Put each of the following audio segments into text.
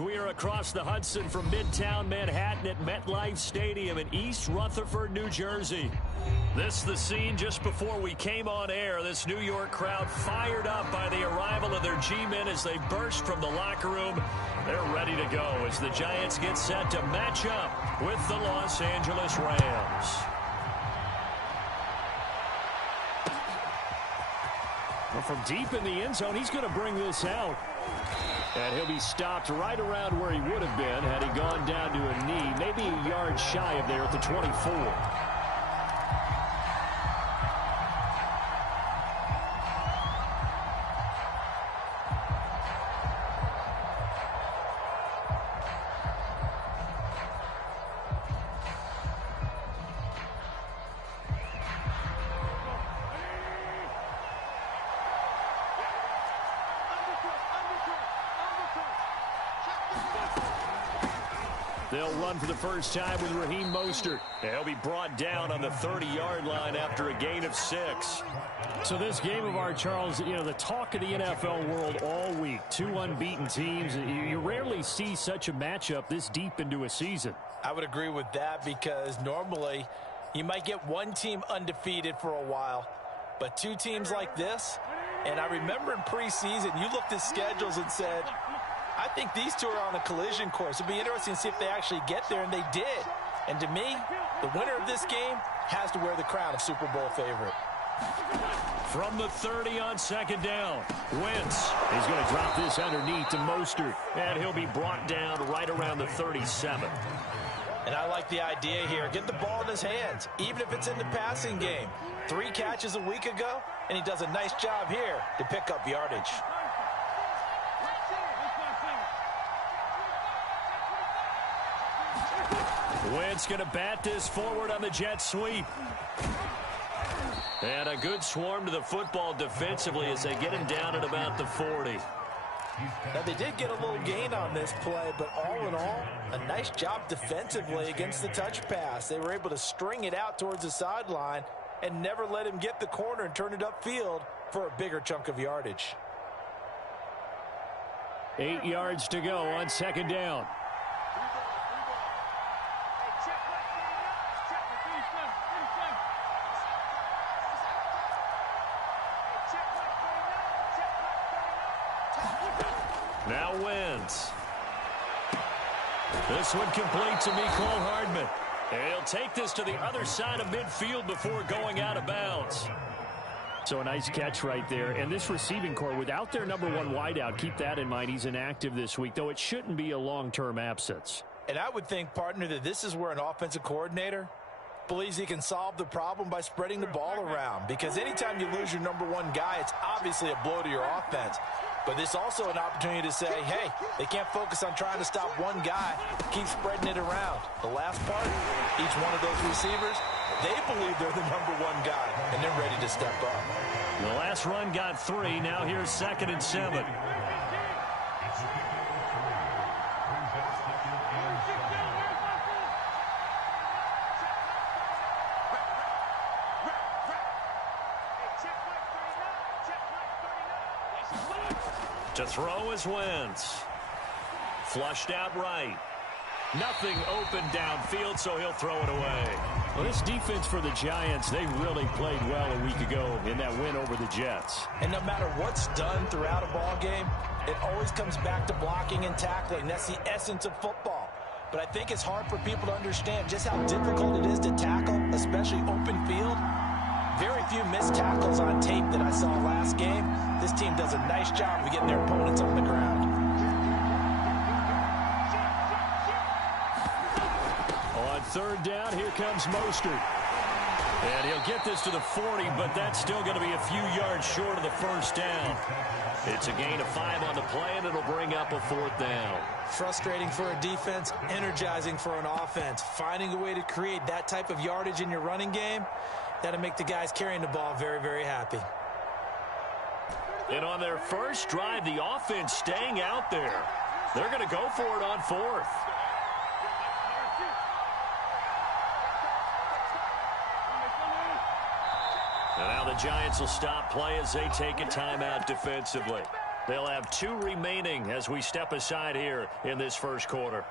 We are across the Hudson from Midtown Manhattan at MetLife Stadium in East Rutherford, New Jersey. This is the scene just before we came on air. This New York crowd fired up by the arrival of their G-men as they burst from the locker room. They're ready to go as the Giants get set to match up with the Los Angeles Rams. Well, from deep in the end zone, he's going to bring this out. And he'll be stopped right around where he would have been had he gone down to a knee, maybe a yard shy of there at the 24. They'll run for the first time with Raheem Mostert. He'll be brought down on the 30-yard line after a gain of 6. So this game of ours, Charles, you know, the talk of the NFL world all week. 2 unbeaten teams. You rarely see such a matchup this deep into a season. I would agree with that because normally you might get one team undefeated for a while, but 2 teams like this, and I remember in preseason you looked at schedules and said, I think these 2 are on a collision course. It'd be interesting to see if they actually get there, and they did. And to me, the winner of this game has to wear the crown of Super Bowl favorite. From the 30 on second down, Wentz. He's going to drop this underneath to Mostert, and he'll be brought down right around the 37. And I like the idea here. Get the ball in his hands, even if it's in the passing game. 3 catches a week ago, and he does a nice job here to pick up yardage. Wentz going to bat this forward on the jet sweep. And a good swarm to the football defensively as they get him down at about the 40. Now, they did get a little gain on this play, but all in all, a nice job defensively against the touch pass. They were able to string it out towards the sideline and never let him get the corner and turn it upfield for a bigger chunk of yardage. 8 yards to go on second down. Now Wentz. This one complete to Mecole Hardman. And he'll take this to the other side of midfield before going out of bounds. So a nice catch right there. And this receiving core, without their number 1 wideout, keep that in mind. He's inactive this week, though it shouldn't be a long-term absence. And I would think, partner, that this is where an offensive coordinator believes he can solve the problem by spreading the ball around. Because anytime you lose your number 1 guy, it's obviously a blow to your offense. But this is also an opportunity to say, hey, they can't focus on trying to stop one guy. Keep spreading it around. The last part, each one of those receivers, they believe they're the number 1 guy, and they're ready to step up. The last run got 3. Now here's 2nd and 7. To throw is Wentz. Flushed out right. Nothing open downfield, so he'll throw it away. Well, this defense for the Giants, they really played well a week ago in that win over the Jets. And no matter what's done throughout a ball game, it always comes back to blocking and tackling. That's the essence of football. But I think it's hard for people to understand just how difficult it is to tackle, especially open field. Very few missed tackles on tape that I saw last game. This team does a nice job of getting their opponents on the ground. On third down, here comes Mostert. And he'll get this to the 40, but that's still going to be a few yards short of the first down. It's a gain of 5 on the play, and it'll bring up a 4th down. Frustrating for a defense, energizing for an offense. Finding a way to create that type of yardage in your running game, that'll make the guys carrying the ball very, very happy. And on their first drive, the offense staying out there. They're going to go for it on 4th. And now the Giants will stop play as they take a timeout defensively. They'll have 2 remaining as we step aside here in this first quarter.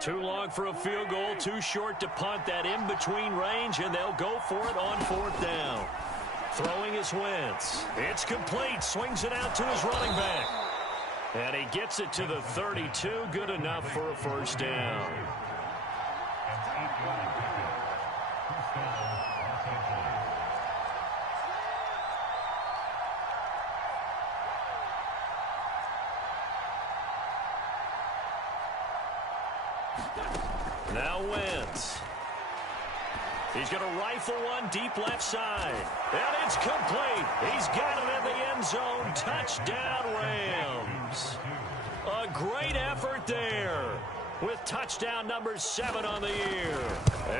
Too long for a field goal, too short to punt that in-between range, and they'll go for it on 4th down. Throwing is Wentz. It's complete. Swings it out to his running back. And he gets it to the 32. Good enough for a first down. Now Wentz. He's going to rifle one deep left side. And it's complete. He's got it in the end zone. Touchdown, Rams. A great effort there with touchdown number 7 on the year.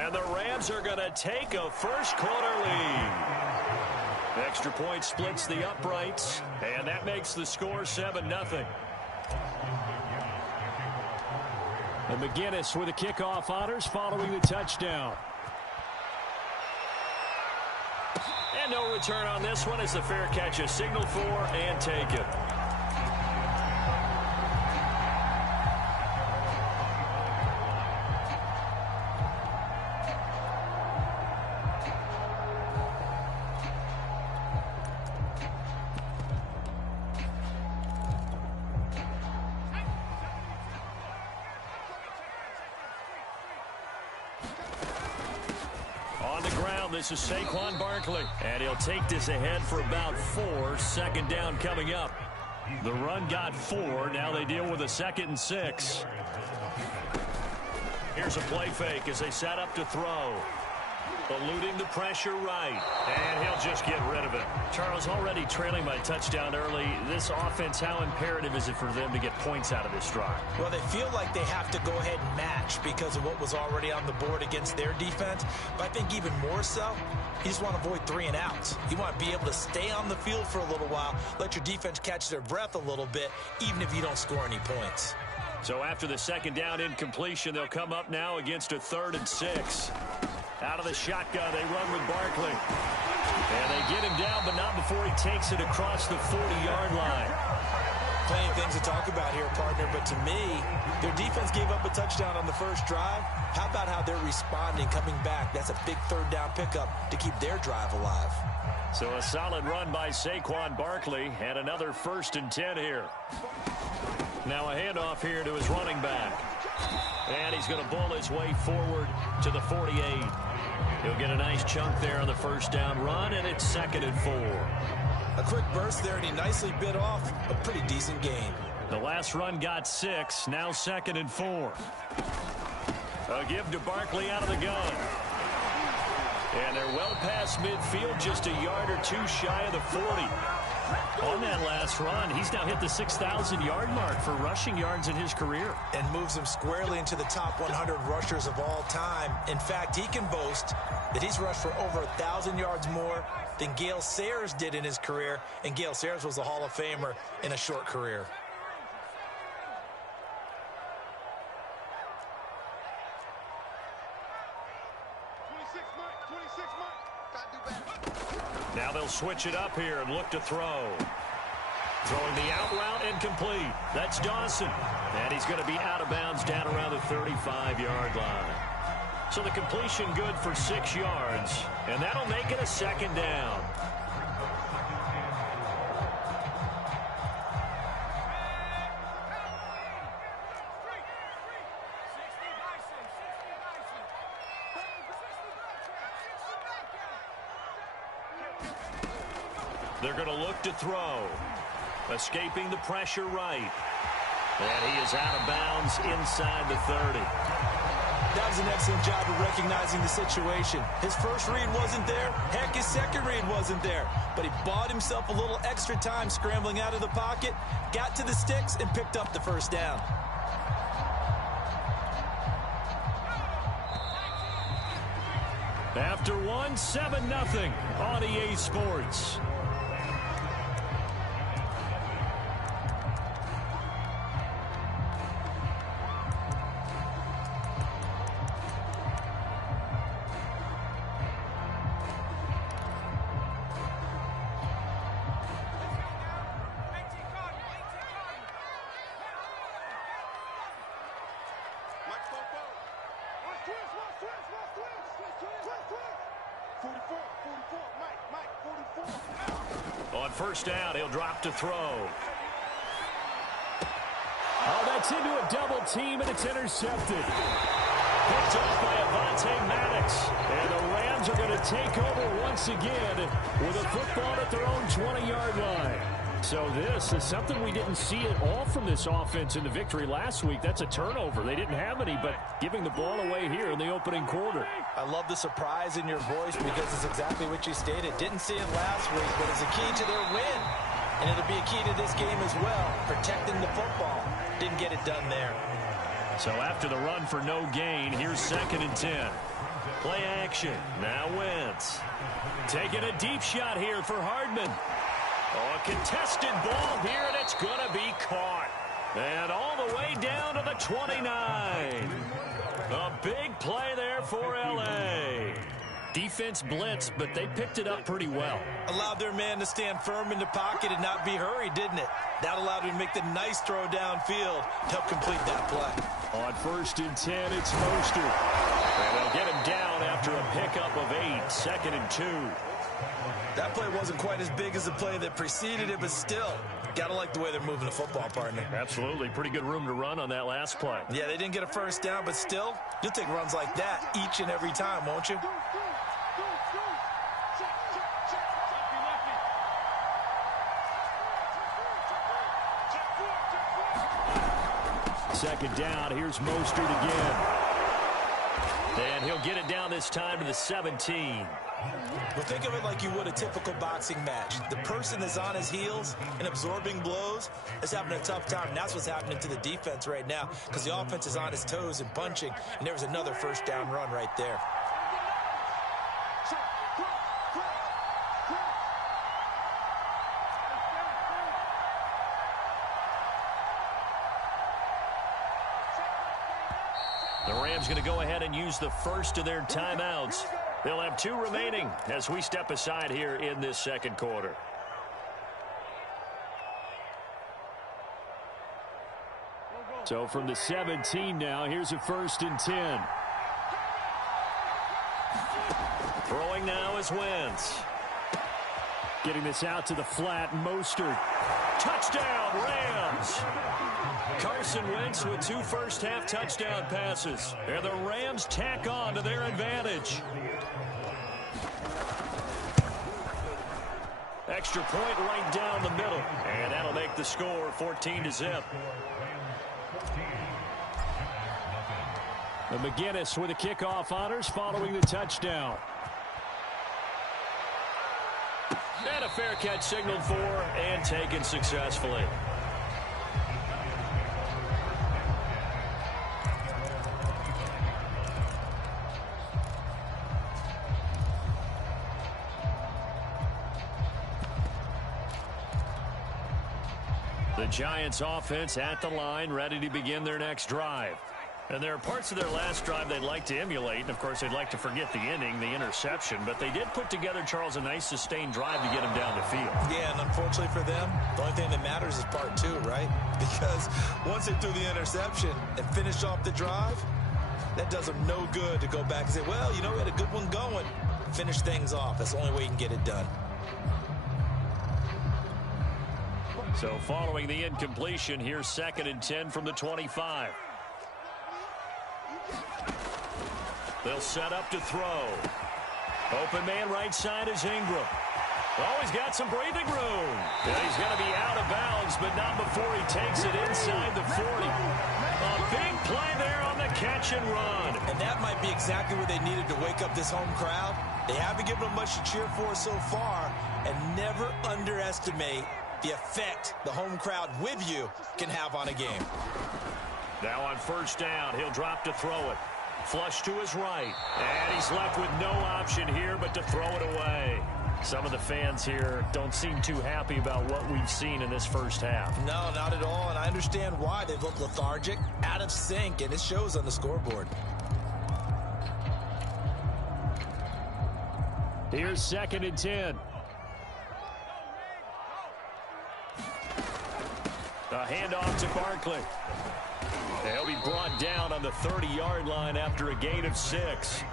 And the Rams are going to take a first quarter lead. Extra point splits the uprights. And that makes the score 7-0. And McGinnis with the kickoff honors following the touchdown. And no return on this one as the fair catch is signaled for and taken. This is Saquon Barkley, and he'll take this ahead for about 4. 2nd down coming up. The run got 4. Now they deal with a 2nd and 6. Here's a play fake as they set up to throw. Eluding the pressure right, and he'll just get rid of it. Charles, already trailing by touchdown early. This offense, how imperative is it for them to get points out of this drive? Well, they feel like they have to go ahead and match because of what was already on the board against their defense. But I think even more so, you just want to avoid 3 and outs. You want to be able to stay on the field for a little while, let your defense catch their breath a little bit, even if you don't score any points. So after the 2nd down incompletion, they'll come up now against a 3rd and 6. Out of the shotgun, they run with Barkley. And they get him down, but not before he takes it across the 40-yard line. Plenty of things to talk about here, partner, but to me, their defense gave up a touchdown on the first drive. How about how they're responding, coming back? That's a big 3rd down pickup to keep their drive alive. So a solid run by Saquon Barkley, and another 1st and 10 here. Now a handoff here to his running back. And he's going to bull his way forward to the 48. He'll get a nice chunk there on the 1st down run, and it's 2nd and 4. A quick burst there, and he nicely bit off a pretty decent gain. The last run got 6, now 2nd and 4. A give to Barkley out of the gun. And they're well past midfield, just a yard or 2 shy of the 40. On that last run, he's now hit the 6,000-yard mark for rushing yards in his career. And moves him squarely into the top 100 rushers of all time. In fact, he can boast that he's rushed for over 1,000 yards more than Gale Sayers did in his career. And Gale Sayers was a Hall of Famer in a short career. Now they'll switch it up here and look to throw. Throwing the out route and complete. That's Dawson. And he's going to be out of bounds down around the 35-yard line. So the completion good for 6 yards. And that'll make it a 2nd down. They're going to look to throw. Escaping the pressure right. And he is out of bounds inside the 30. That was an excellent job of recognizing the situation. His first read wasn't there. Heck, his second read wasn't there. But he bought himself a little extra time scrambling out of the pocket, got to the sticks, and picked up the 1st down. After one, 7-0 on EA Sports. On first down, he'll drop to throw. Oh, that's into a double team, and it's intercepted. Picked off by Avonte Maddox. And the Rams are going to take over once again with a football at their own 20-yard line. So this is something we didn't see at all from this offense in the victory last week. That's a turnover. They didn't have any, but giving the ball away here in the opening quarter. I love the surprise in your voice because it's exactly what you stated. Didn't see it last week, but it's a key to their win. And it'll be a key to this game as well, protecting the football. Didn't get it done there. So after the run for no gain, here's 2nd and 10. Play action. Now Wentz. Taking a deep shot here for Hardman. Oh, a contested ball here, and it's going to be caught. And all the way down to the 29. A big play there for L.A. Defense blitzed, but they picked it up pretty well. Allowed their man to stand firm in the pocket and not be hurried, didn't it? That allowed him to make the nice throw downfield to help complete that play. On 1st and 10, it's Mostert. And they'll get him down after a pickup of 8, 2nd and 2. That play wasn't quite as big as the play that preceded it, but still, gotta like the way they're moving the football, partner. Absolutely. Pretty good room to run on that last play. Yeah, they didn't get a first down, but still, you'll take runs like that each and every time, won't you? Second down, here's Mostert again. And he'll get it down this time to the 17. Well, think of it like you would a typical boxing match. The person that's on his heels and absorbing blows is having a tough time. And that's what's happening to the defense right now because the offense is on his toes and punching. And there was another first down run right there. The Rams going to go ahead and use the first of their timeouts. They'll have 2 remaining as we step aside here in this second quarter. So from the 17 now, here's a 1st and 10. Throwing now is Wentz. Getting this out to the flat, Mostert. Touchdown, Rams! Carson Wentz with 2 first-half touchdown passes. And the Rams tack on to their advantage. Extra point right down the middle. And that'll make the score 14-0. And McGinnis with the kickoff honors following the touchdown. And a fair catch signaled for and taken successfully. The Giants offense at the line, ready to begin their next drive. And there are parts of their last drive they'd like to emulate. And, of course, they'd like to forget the inning, the interception. But they did put together, Charles, a nice sustained drive to get him down the field. Yeah, and unfortunately for them, the only thing that matters is part 2, right? Because once they threw the interception and finished off the drive, that does them no good to go back and say, well, you know, we had a good one going. Finish things off. That's the only way you can get it done. So following the incompletion, here's 2nd and 10 from the 25. They'll set up to throw. Open man right side is Ingram. Oh, he's got some breathing room. And he's going to be out of bounds, but not before he takes it inside the 40. A big play there on the catch and run. And that might be exactly what they needed to wake up this home crowd. They haven't given them much to cheer for so far, and never underestimate the effect the home crowd with you can have on a game. Now on 1st down, he'll drop to throw it. Flush to his right. And he's left with no option here but to throw it away. Some of the fans here don't seem too happy about what we've seen in this first half. No, not at all, and I understand why. They look lethargic, out of sync, and it shows on the scoreboard. Here's 2nd and 10. A handoff to Barkley. He'll be brought down on the 30-yard line after a gain of 6.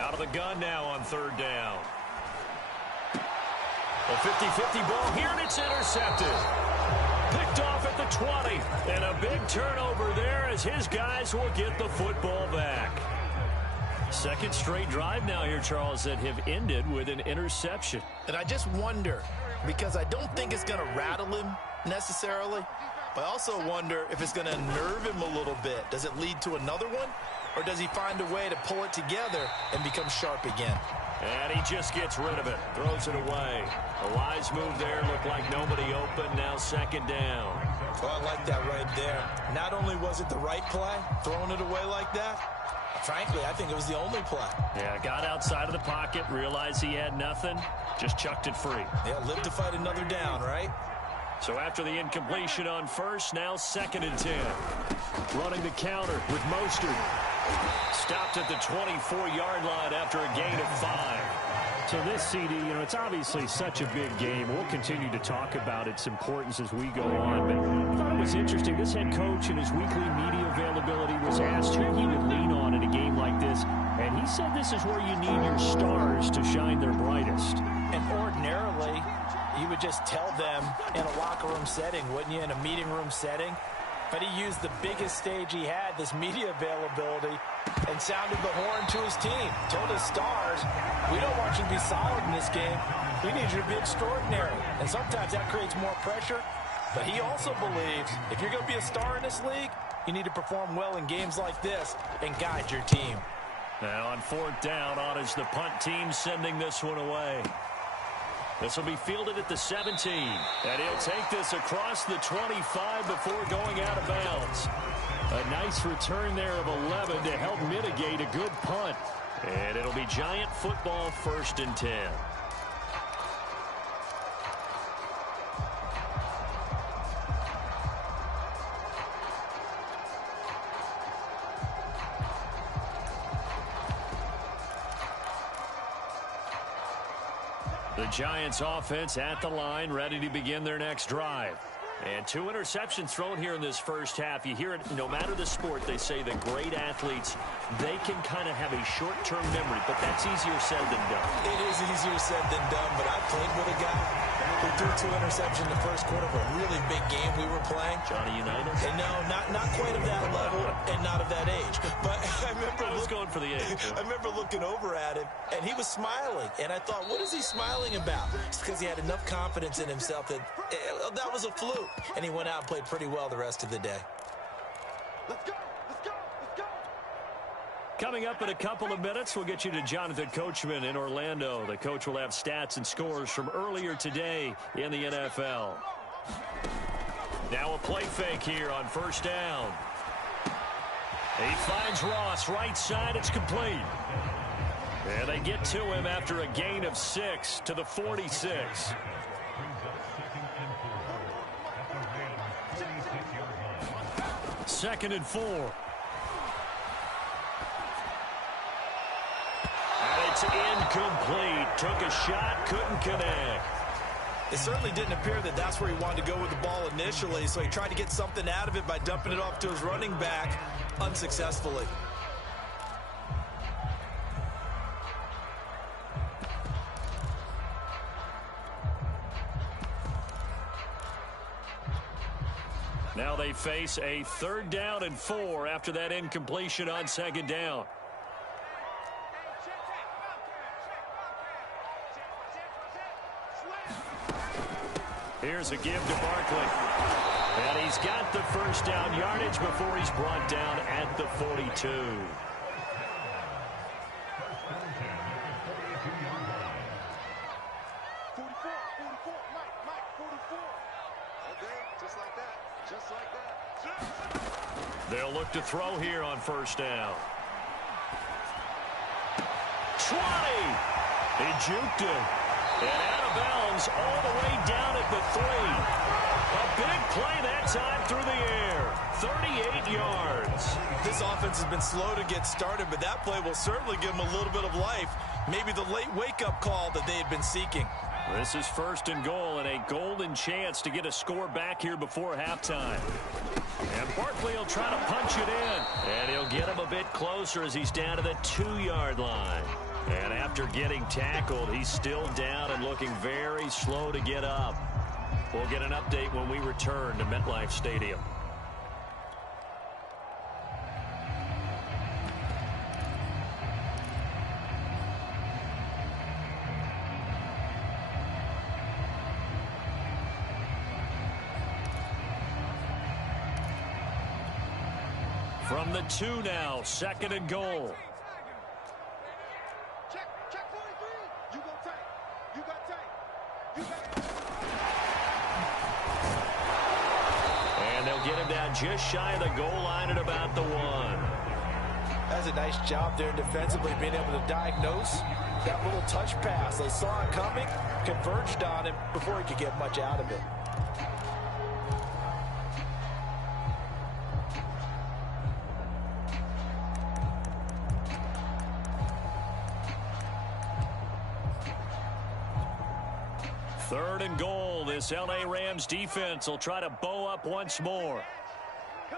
Out of the gun now on 3rd down. A 50-50 ball here, and it's intercepted. Picked off at the 20. And a big turnover there as his guys will get the football back. Second straight drive now here, Charles, that have ended with an interception. And I just wonder, because I don't think it's going to rattle him necessarily, but I also wonder if it's going to unnerve him a little bit. Does it lead to another one? Or does he find a way to pull it together and become sharp again? And he just gets rid of it. Throws it away. A wise move there. Looked like nobody open. Now 2nd down. Well, I like that right there. Not only was it the right play, throwing it away like that, frankly, I think it was the only play. Yeah, got outside of the pocket, realized he had nothing, just chucked it free. Yeah, live to fight another down, right? So after the incompletion on 1st, now 2nd and 10. Running the counter with Mostert. Stopped at the 24-yard line after a gain of 5. So this, CD, it's obviously such a big game. We'll continue to talk about its importance as we go on. But I thought it was interesting. This head coach in his weekly media availability was asked who he would lean on in a game like this. And he said this is where you need your stars to shine their brightest. And ordinarily, you would just tell them in a locker room setting, wouldn't you, in a meeting room setting? But he used the biggest stage he had, this media availability, and sounded the horn to his team. Told his stars, we don't want you to be solid in this game. We need you to be extraordinary. And sometimes that creates more pressure. But he also believes if you're going to be a star in this league, you need to perform well in games like this and guide your team. Now on 4th down, on is the punt team sending this one away. This will be fielded at the 17. And he'll take this across the 25 before going out of bounds. A nice return there of 11 to help mitigate a good punt. And it'll be Giant football 1st and 10. The Giants offense at the line, ready to begin their next drive. And 2 interceptions thrown here in this first half. You hear it, no matter the sport, they say that great athletes, they can kind of have a short-term memory, but that's easier said than done. It is easier said than done, but I played with a guy who threw 2 interceptions in the first quarter of a really big game we were playing. Johnny Unitas? And no, not quite of that level and not of that age. But I remember I was going for the age. I remember looking over at him, and he was smiling. And I thought, what is he smiling about? It's because he had enough confidence in himself that that was a fluke. And he went out and played pretty well the rest of the day. Let's go, let's go, let's go. Coming up in a couple of minutes, we'll get you to Jonathan Coachman in Orlando. The coach will have stats and scores from earlier today in the NFL. Now a play fake here on 1st down. He finds Ross, right side, it's complete. And they get to him after a gain of 6 to the 46. Second and 4. And it's incomplete. Took a shot, couldn't connect. It certainly didn't appear that that's where he wanted to go with the ball initially, so he tried to get something out of it by dumping it off to his running back unsuccessfully. Now they face a 3rd down and 4 after that incompletion on 2nd down. Here's a give to Barkley. And he's got the first down yardage before he's brought down at the 42. 44, Mike, 44. Okay, just like that, just like that. They'll look to throw here on first down. 20. He juked it. And out of bounds all the way down at the 3. A big play that time through the air. 38 yards. This offense has been slow to get started, but that play will certainly give them a little bit of life. Maybe the late wake-up call that they had been seeking. This is first and goal, and a golden chance to get a score back here before halftime. And Barkley will try to punch it in. And he'll get him a bit closer as he's down to the 2-yard line. And after getting tackled, he's still down and looking very slow to get up. We'll get an update when we return to MetLife Stadium. From the 2 now, second and goal. Check 43. You go tank. You got tank. You got. And they'll get him down just shy of the goal line at about the 1. That's a nice job there defensively, being able to diagnose that little touch pass. They saw it coming, converged on him before he could get much out of it. Third and goal. This L.A. Rams defense will try to bow up once more. Go.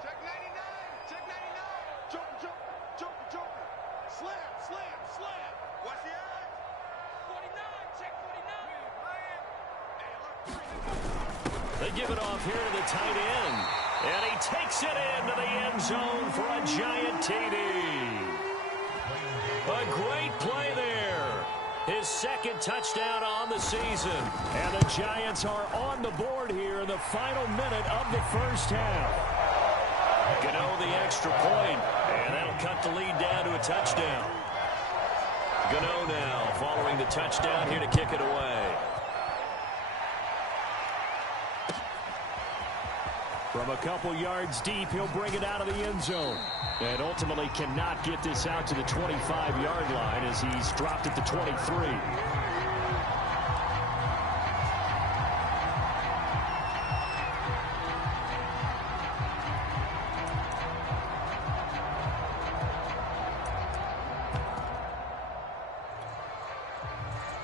Check 99. Check 99. Joker. Slam. Watch the eyes. 49. Check 49. They give it off here to the tight end. And he takes it into the end zone for a giant TD. A great play there. His second touchdown on the season. And the Giants are on the board here in the final minute of the first half. Gano the extra point, and that'll cut the lead down to a touchdown. Gano now following the touchdown here to kick it away. From a couple yards deep, he'll bring it out of the end zone. And ultimately cannot get this out to the 25-yard line as he's dropped at the 23.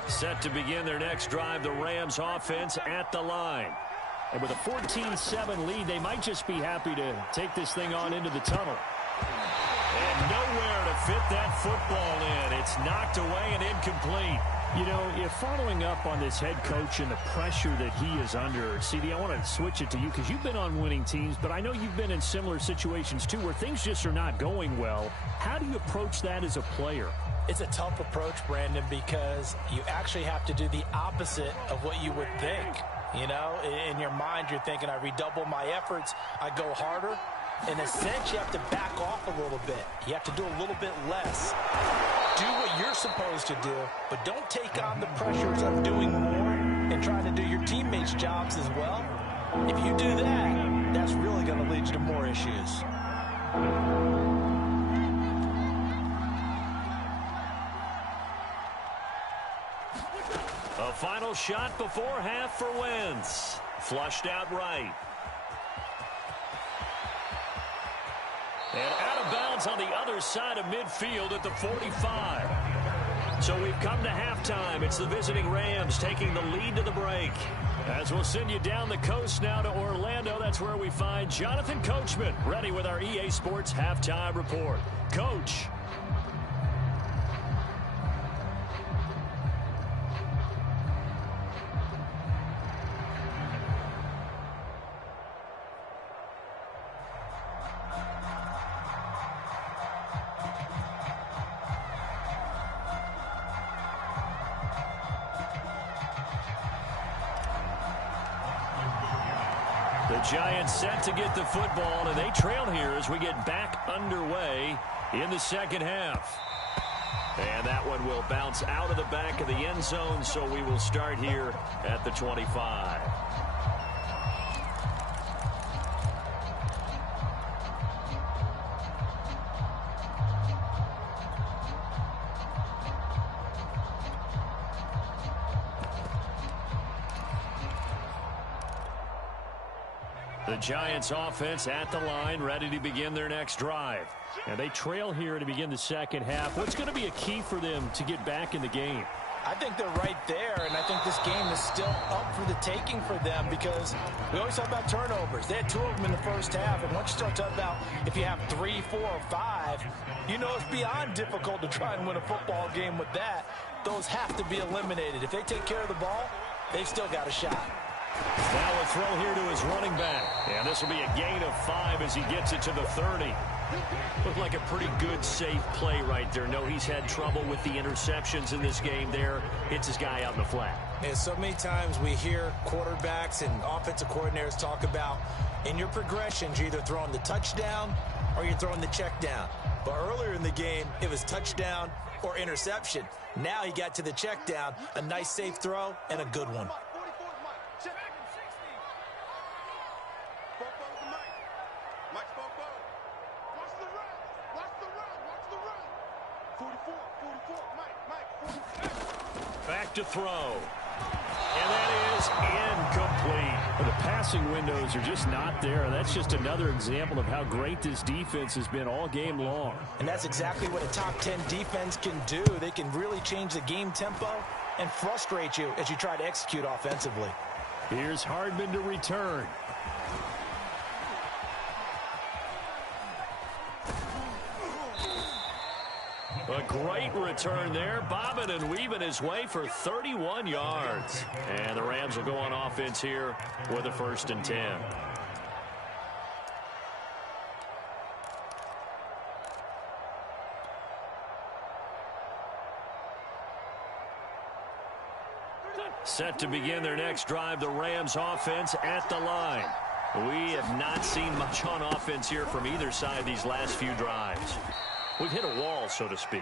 Set to begin their next drive, the Rams offense at the line. And with a 14-7 lead, they might just be happy to take this thing on into the tunnel. And nowhere to fit that football in. It's knocked away and incomplete. You know, if following up on this head coach and the pressure that he is under, CD, I want to switch it to you because you've been on winning teams, but I know you've been in similar situations too where things just are not going well. How do you approach that as a player? It's a tough approach, Brandon, because you actually have to do the opposite of what you would think. You know, in your mind, you're thinking, I redouble my efforts, I go harder. In a sense, you have to back off a little bit. You have to do a little bit less. Do what you're supposed to do, but don't take on the pressures of doing more and trying to do your teammates' jobs as well. If you do that, that's really going to lead you to more issues. A final shot before half for Wentz. Flushed out right. And out of bounds on the other side of midfield at the 45. So we've come to halftime. It's the visiting Rams taking the lead to the break. As we'll send you down the coast now to Orlando, that's where we find Jonathan Coachman ready with our EA Sports Halftime Report. Coach. The Giants set to get the football, and they trail here as we get back underway in the second half. And that one will bounce out of the back of the end zone, so we will start here at the 25. The Giants offense at the line, ready to begin their next drive. And they trail here to begin the second half. What's going to be a key for them to get back in the game? I think they're right there, and I think this game is still up for the taking for them because we always talk about turnovers. They had 2 of them in the first half, and once you start talking about if you have 3, 4, or 5, you know it's beyond difficult to try and win a football game with that. Those have to be eliminated. If they take care of the ball, they've still got a shot. Now a throw here to his running back. And this will be a gain of 5 as he gets it to the 30. Looked like a pretty good, safe play right there. No, he's had trouble with the interceptions in this game there. Hits his guy out in the flat. And so many times we hear quarterbacks and offensive coordinators talk about in your progressions, you're either throwing the touchdown or you're throwing the check down. But earlier in the game, it was touchdown or interception. Now he got to the check down, a nice safe throw, and a good one. Back to throw. And that is incomplete. Well, the passing windows are just not there. That's just another example of how great this defense has been all game long. And that's exactly what a top 10 defense can do. They can really change the game tempo and frustrate you as you try to execute offensively. Here's Hardman to return. A great return there, bobbing and weaving his way for 31 yards. And the Rams will go on offense here with a 1st and 10. Set to begin their next drive, the Rams offense at the line. We have not seen much on offense here from either side these last few drives. We've hit a wall, so to speak.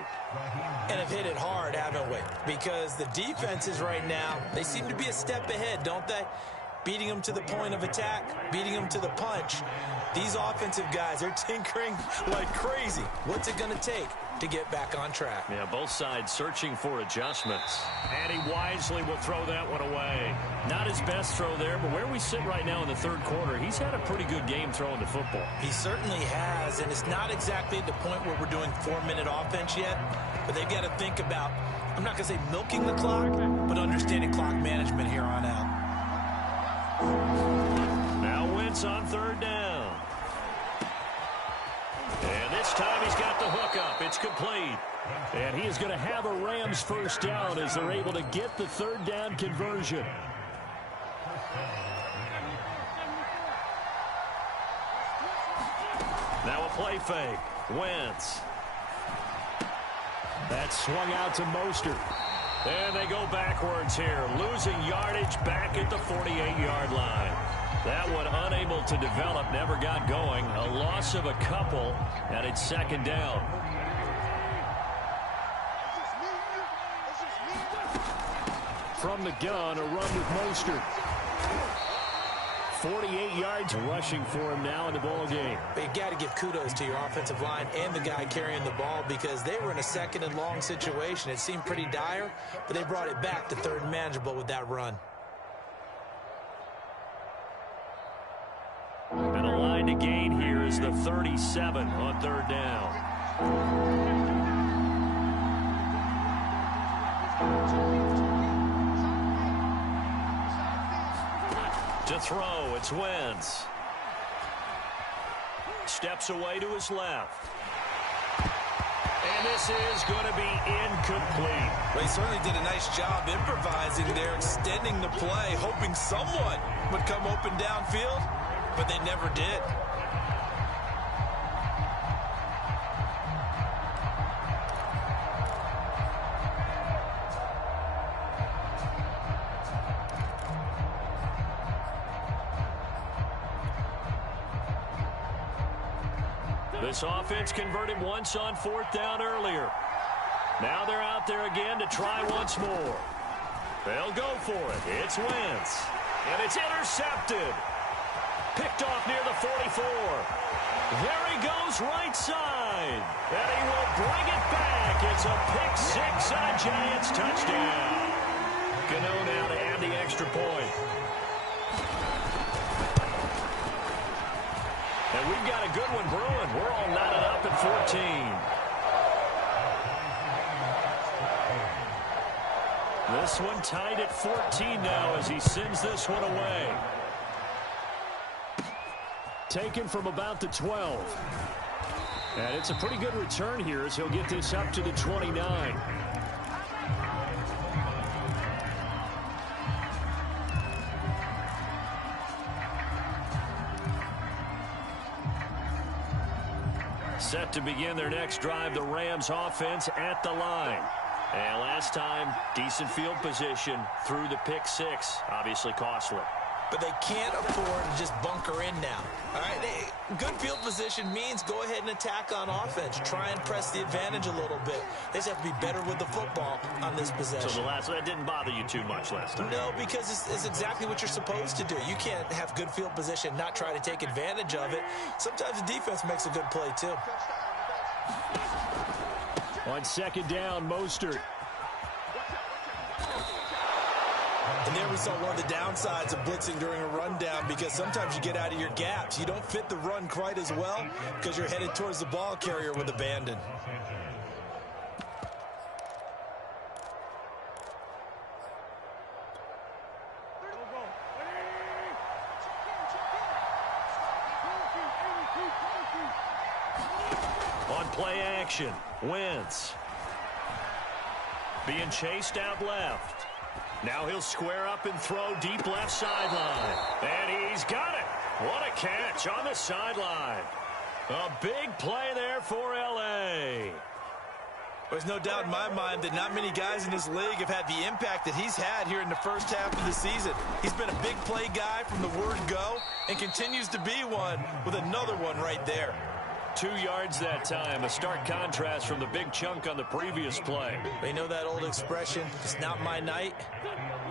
And have hit it hard, haven't we? Because the defenses right now, they seem to be a step ahead, don't they? Beating them to the point of attack, beating them to the punch. These offensive guys, they're tinkering like crazy. What's it going to take to get back on track? Yeah, both sides searching for adjustments. And he wisely will throw that one away. Not his best throw there, but where we sit right now in the 3rd quarter, he's had a pretty good game throwing the football. He certainly has, and it's not exactly at the point where we're doing 4-minute offense yet, but they've got to think about, I'm not going to say milking the clock, but understanding clock management here on out. Now Wentz on 3rd down. And this time he's got the hook up. It's complete. And he is going to have a Rams 1st down as they're able to get the 3rd down conversion. Now a play fake. Wentz. That swung out to Mostert. And they go backwards here, losing yardage back at the 48-yard line. That one unable to develop, never got going. A loss of a couple, and it's 2nd down. From the gun, a run with Mostert. 48 yards rushing for him now in the ball game. But you got to give kudos to your offensive line and the guy carrying the ball because they were in a 2nd and long situation. It seemed pretty dire, but they brought it back to 3rd and manageable with that run. And a line to gain here is the 37 on 3rd down. To throw, it's Wentz. Steps away to his left. And this is going to be incomplete. Well, he certainly did a nice job improvising there, extending the play, hoping someone would come open downfield, but they never did. This offense converted once on 4th down earlier. Now they're out there again to try once more. They'll go for it. It's Wentz. And it's intercepted. Picked off near the 44. There he goes right side. And he will bring it back. It's a pick six and a Giants touchdown. Gano now to add the extra point. And we've got a good one brewing. We're all knotted up at 14. This one tied at 14 now as he sends this one away. Taken from about the 12. And it's a pretty good return here as he'll get this up to the 29. Set to begin their next drive, the Rams offense at the line. And last time, decent field position through the pick six. Obviously costly. But they can't afford to just bunker in now. All right, good field position means go ahead and attack on offense. Try and press the advantage a little bit. They just have to be better with the football on this possession. So that didn't bother you too much last time? No, because it's exactly what you're supposed to do. You can't have good field position, not try to take advantage of it. Sometimes the defense makes a good play, too. On 2nd down, Mostert. And there we saw one of the downsides of blitzing during a rundown, because sometimes you get out of your gaps. You don't fit the run quite as well because you're headed towards the ball carrier with abandon. On play action, Wentz. Being chased out left. Now he'll square up and throw deep left sideline. And he's got it. What a catch on the sideline. A big play there for L.A. There's no doubt in my mind that not many guys in this league have had the impact that he's had here in the first half of the season. He's been a big play guy from the word go and continues to be one with another one right there. 2 yards that time, a stark contrast from the big chunk on the previous play. They know that old expression, it's not my night.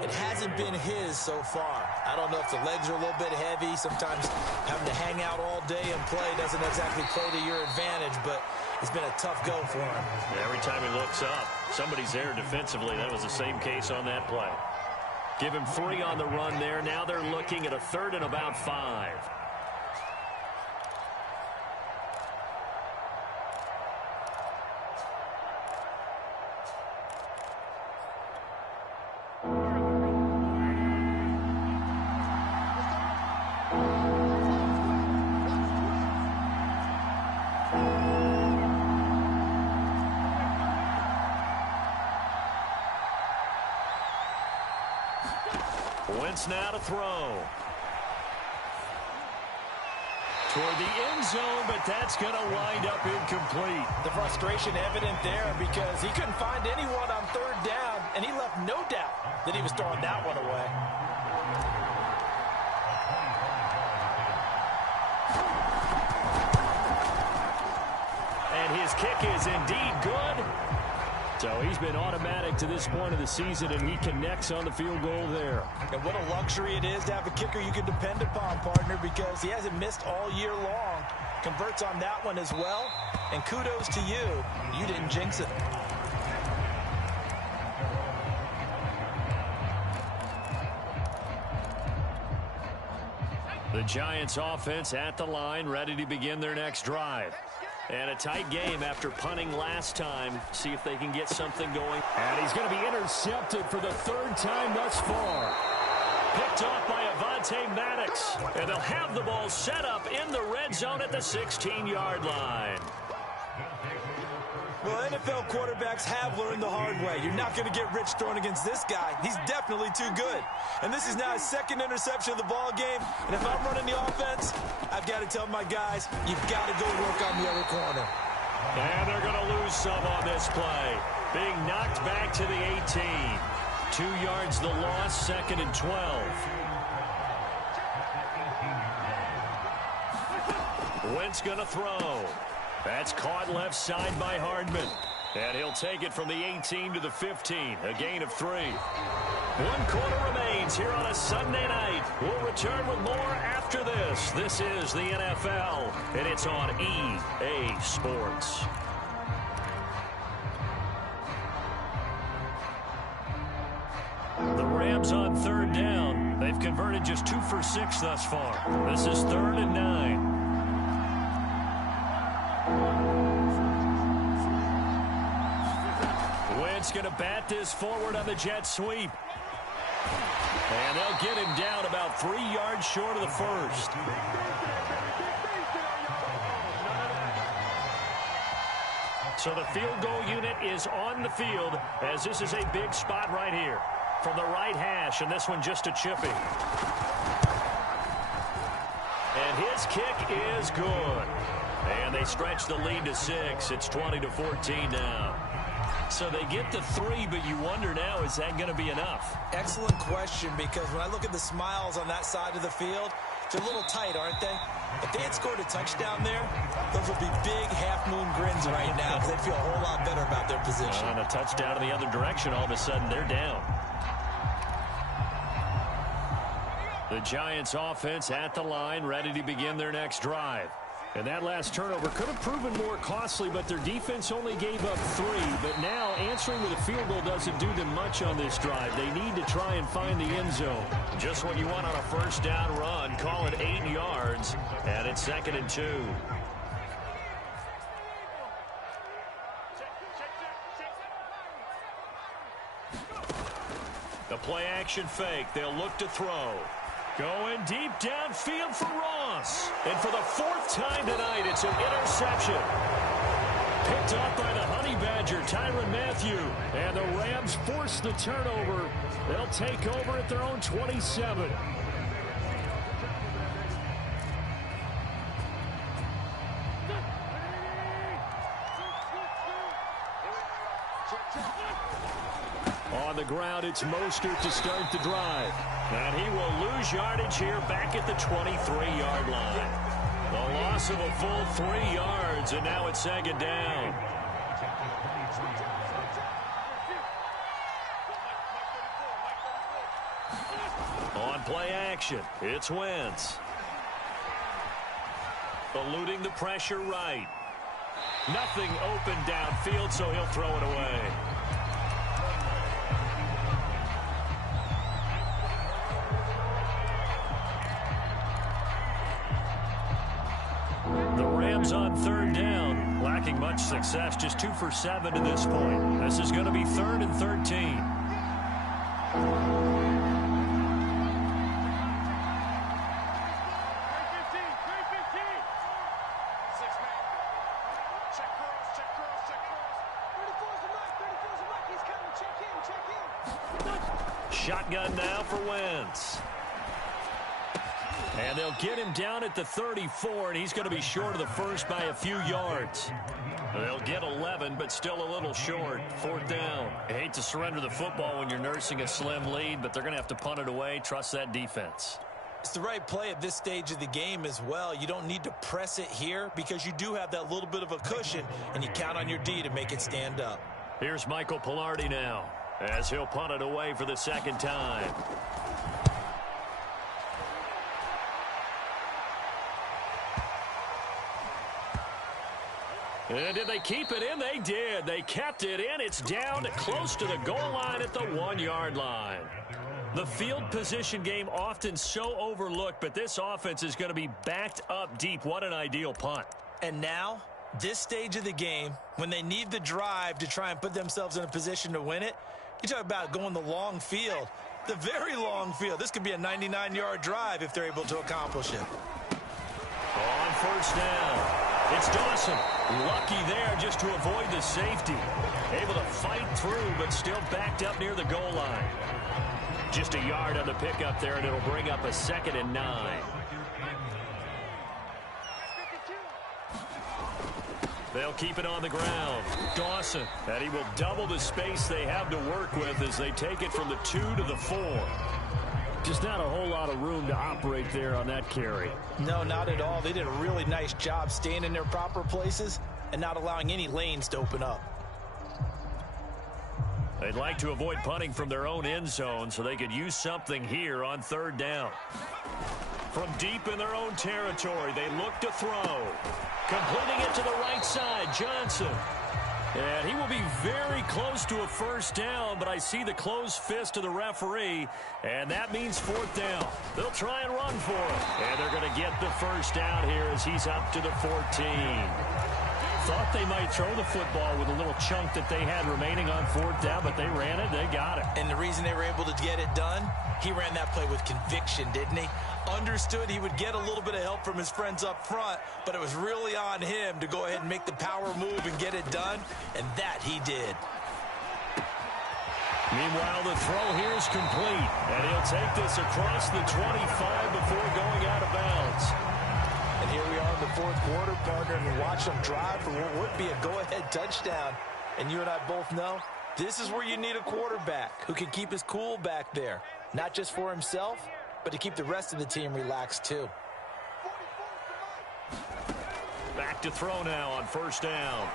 It hasn't been his so far. I don't know if the legs are a little bit heavy. Sometimes having to hang out all day and play doesn't exactly play to your advantage, but it's been a tough go for him. Every time he looks up, somebody's there defensively. That was the same case on that play. Give him 3 on the run there. Now they're looking at a 3rd and about 5. Wentz now to throw. Toward the end zone, but that's going to wind up incomplete. The frustration evident there because he couldn't find anyone on 3rd down, and he left no doubt that he was throwing that one away. And his kick is indeed good. So he's been automatic to this point of the season, and he connects on the field goal there. And what a luxury it is to have a kicker you can depend upon, partner, because he hasn't missed all year long. Converts on that one as well. And kudos to you. You didn't jinx it. The Giants offense at the line, ready to begin their next drive. And a tight game after punting last time. See if they can get something going. And he's going to be intercepted for the 3rd time thus far. Picked off by Avonte Maddox. And they'll have the ball set up in the red zone at the 16-yard line. Well, NFL quarterbacks have learned the hard way. You're not going to get rich throwing against this guy. He's definitely too good. And this is now his 2nd interception of the ball game. And if I'm running the offense, I've got to tell my guys, you've got to go work on the other corner. And they're going to lose some on this play. Being knocked back to the 18. 2 yards the loss, 2nd and 12. Wentz going to throw. That's caught left side by Hardman. And he'll take it from the 18 to the 15. A gain of 3. 1 quarter remains here on a Sunday night. We'll return with more after this. This is the NFL, and it's on EA Sports. The Rams on 3rd down. They've converted just 2 for 6 thus far. This is 3rd and 9. Wentz going to bat this forward on the jet sweep. And they'll get him down about 3 yards short of the first. So the field goal unit is on the field as this is a big spot right here. From the right hash, and this one just a chipping. And his kick is good. And they stretch the lead to 6. It's 20-14 now. So they get to 3, but you wonder now, is that going to be enough? Excellent question, because when I look at the smiles on that side of the field, they're a little tight, aren't they? If they had scored a touchdown there, those would be big half-moon grins right now because they'd feel a whole lot better about their position. And a touchdown in the other direction, all of a sudden they're down. The Giants offense at the line, ready to begin their next drive. And that last turnover could have proven more costly, but their defense only gave up 3. But now answering with a field goal doesn't do them much on this drive. They need to try and find the end zone. Just what you want on a first down run. Call it 8 yards, and it's 2nd and 2. The play action fake. They'll look to throw. Going deep downfield for Ross. And for the 4th time tonight, it's an interception. Picked up by the Honey Badger, Tyrann Mathieu. And the Rams force the turnover. They'll take over at their own 27. On the ground, it's Mostert to start the drive. And he will lose yardage here back at the 23-yard line. The loss of a full 3 yards, and now it's 2nd down. On play action, it's Wentz. Eluding the pressure right. Nothing open downfield, so he'll throw it away. The Rams on 3rd down, lacking much success, just 2 for 7 to this point. This is going to be 3rd and 13. Shotgun now for Wentz. And they'll get him down at the 34, and he's going to be short of the first by a few yards. They'll get 11, but still a little short. 4th down. I hate to surrender the football when you're nursing a slim lead, but they're going to have to punt it away. Trust that defense. It's the right play at this stage of the game as well. You don't need to press it here because you do have that little bit of a cushion, and you count on your D to make it stand up. Here's Michael Pilardi now as he'll punt it away for the 2nd time. And did they keep it in? They did. They kept it in. It's down close to the goal line at the 1-yard line. The field position game often so overlooked, but this offense is going to be backed up deep. What an ideal punt. And now, this stage of the game, when they need the drive to try and put themselves in a position to win it, you talk about going the long field, the very long field. This could be a 99-yard drive if they're able to accomplish it. On 1st down. It's Dawson. Lucky there just to avoid the safety. Able to fight through, but still backed up near the goal line. Just a yard on the pickup there, and it'll bring up a 2nd and 9. They'll keep it on the ground. Dawson, and he will double the space they have to work with as they take it from the 2 to the 4. Just not a whole lot of room to operate there on that carry. No, not at all. They did a really nice job staying in their proper places and not allowing any lanes to open up. They'd like to avoid punting from their own end zone so they could use something here on third down. From deep in their own territory, they look to throw. Completing it to the right side, Johnson. And he will be very close to a first down, but I see the closed fist of the referee, and that means fourth down. They'll try and run for it, and they're going to get the first down here as he's up to the 14. Thought they might throw the football with a little chunk that they had remaining on fourth down, but they ran it, they got it. And the reason they were able to get it done, he ran that play with conviction, didn't he? Understood he would get a little bit of help from his friends up front, but it was really on him to go ahead and make the power move and get it done, and that he did. Meanwhile, the throw here is complete, and he'll take this across the 25 before going out of bounds. And here we are in the fourth quarter, partner, and we watch them drive for what would be a go-ahead touchdown. And you and I both know this is where you need a quarterback who can keep his cool back there, not just for himself, but to keep the rest of the team relaxed too. Back to throw now on first down.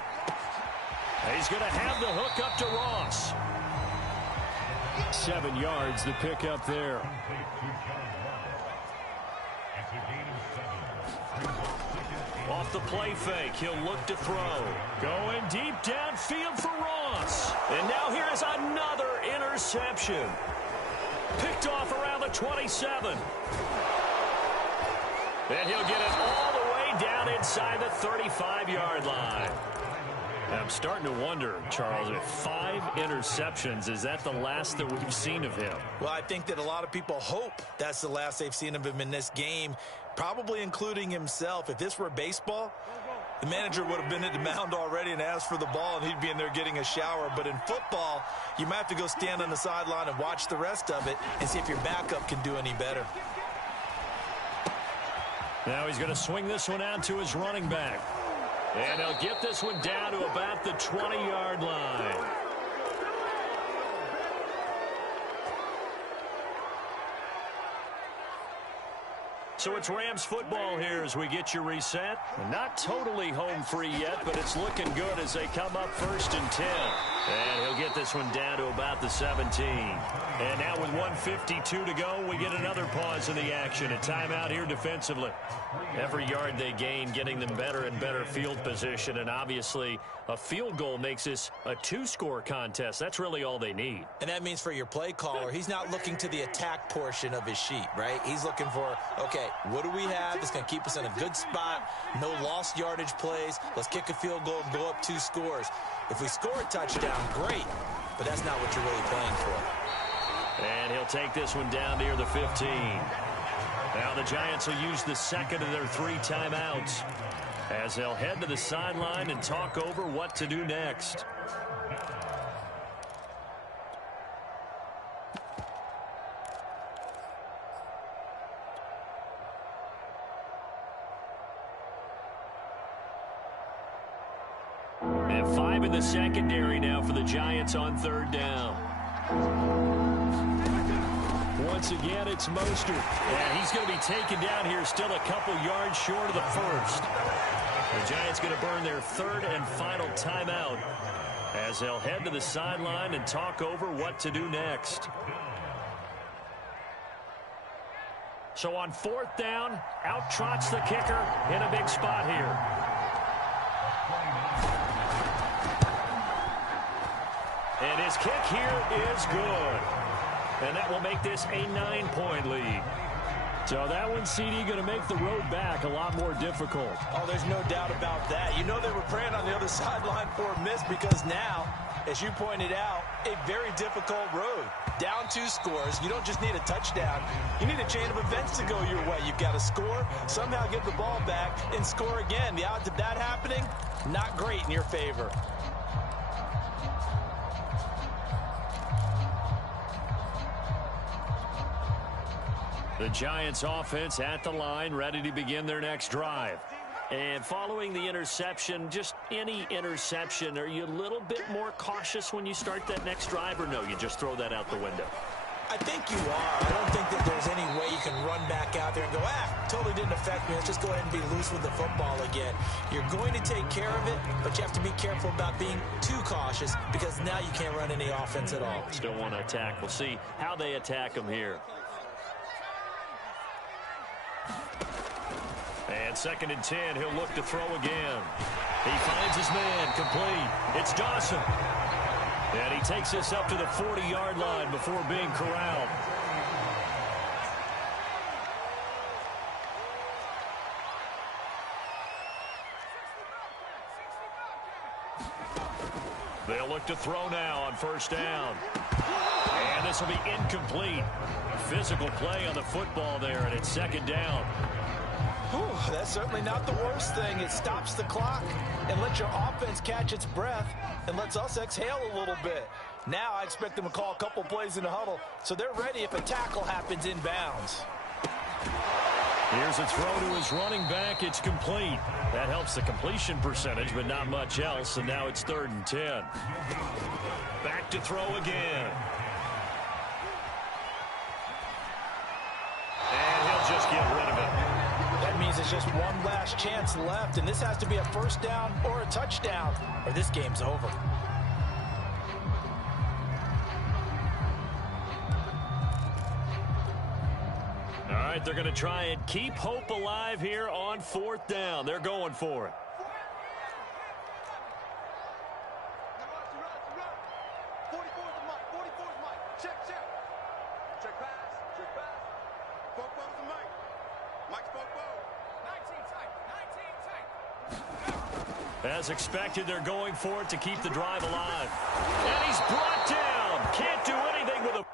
He's going to have the hook up to Ross. 7 yards, the pickup there. Off the play fake, he'll look to throw. Going deep downfield for Ross. And now here is another interception. Picked off around the 27. And he'll get it all the way down inside the 35-yard line. I'm starting to wonder, Charles, if 5 interceptions, is that the last that we've seen of him? Well, I think that a lot of people hope that's the last they've seen of him in this game, probably including himself. If this were baseball, the manager would have been at the mound already and asked for the ball, and he'd be in there getting a shower. But in football, you might have to go stand on the sideline and watch the rest of it and see if your backup can do any better. Now he's going to swing this one out to his running back. And he'll get this one down to about the 20-yard line. So it's Rams football here as we get you reset. Not totally home free yet, but it's looking good as they come up 1st and 10. And he'll get this one down to about the 17. And now with 1:52 to go, we get another pause in the action. A timeout here defensively. Every yard they gain, getting them better and better field position. And obviously, a field goal makes this a 2-score contest. That's really all they need. And that means for your play caller, he's not looking to the attack portion of his sheet, right? He's looking for, okay, what do we have that's going to keep us in a good spot? No lost yardage plays. Let's kick a field goal and go up 2 scores. If we score a touchdown, great. But that's not what you're really playing for. And he'll take this one down near the 15. Now the Giants will use the second of their 3 timeouts as they'll head to the sideline and talk over what to do next. And 5 in the secondary now for the Giants on 3rd down. Once again, it's Mostert. And he's going to be taken down here still a couple yards short of the first. The Giants going to burn their 3rd and final timeout as they'll head to the sideline and talk over what to do next. So on 4th down, out trots the kicker in a big spot here. And his kick here is good. And that will make this a 9-point lead. So that one, CD, going to make the road back a lot more difficult. Oh, there's no doubt about that. You know they were praying on the other sideline for a miss because now, as you pointed out, a very difficult road. Down 2 scores. You don't just need a touchdown. You need a chain of events to go your way. You've got to score, somehow get the ball back, and score again. The odds of that happening, not great in your favor. The Giants offense at the line, ready to begin their next drive. And following the interception, just any interception, are you a little bit more cautious when you start that next drive, or no, you just throw that out the window? I think you are. I don't think that there's back out there and go, totally didn't affect me. Let's just go ahead and be loose with the football again. You're going to take care of it, but you have to be careful about being too cautious because now you can't run any offense at all. Still want to attack. We'll see how they attack him here. And 2nd and 10, he'll look to throw again. He finds his man, complete. It's Dawson. And he takes this up to the 40-yard line before being corralled. They'll look to throw now on 1st down. And this will be incomplete. Physical play on the football there, and it's 2nd down. Whew, that's certainly not the worst thing. It stops the clock and lets your offense catch its breath and lets us exhale a little bit. Now I expect them to call a couple plays in the huddle so they're ready if a tackle happens inbounds. Here's a throw to his running back. It's complete. That helps the completion percentage, but not much else, and now it's 3rd and 10. Back to throw again. And he'll just get rid of it. That means it's just one last chance left, and this has to be a 1st down or a touchdown, or this game's over. All right, they're going to try and keep hope alive here on 4th down. They're going for it. As expected, they're going for it to keep the drive alive. And he's brought down. Can't do anything with a...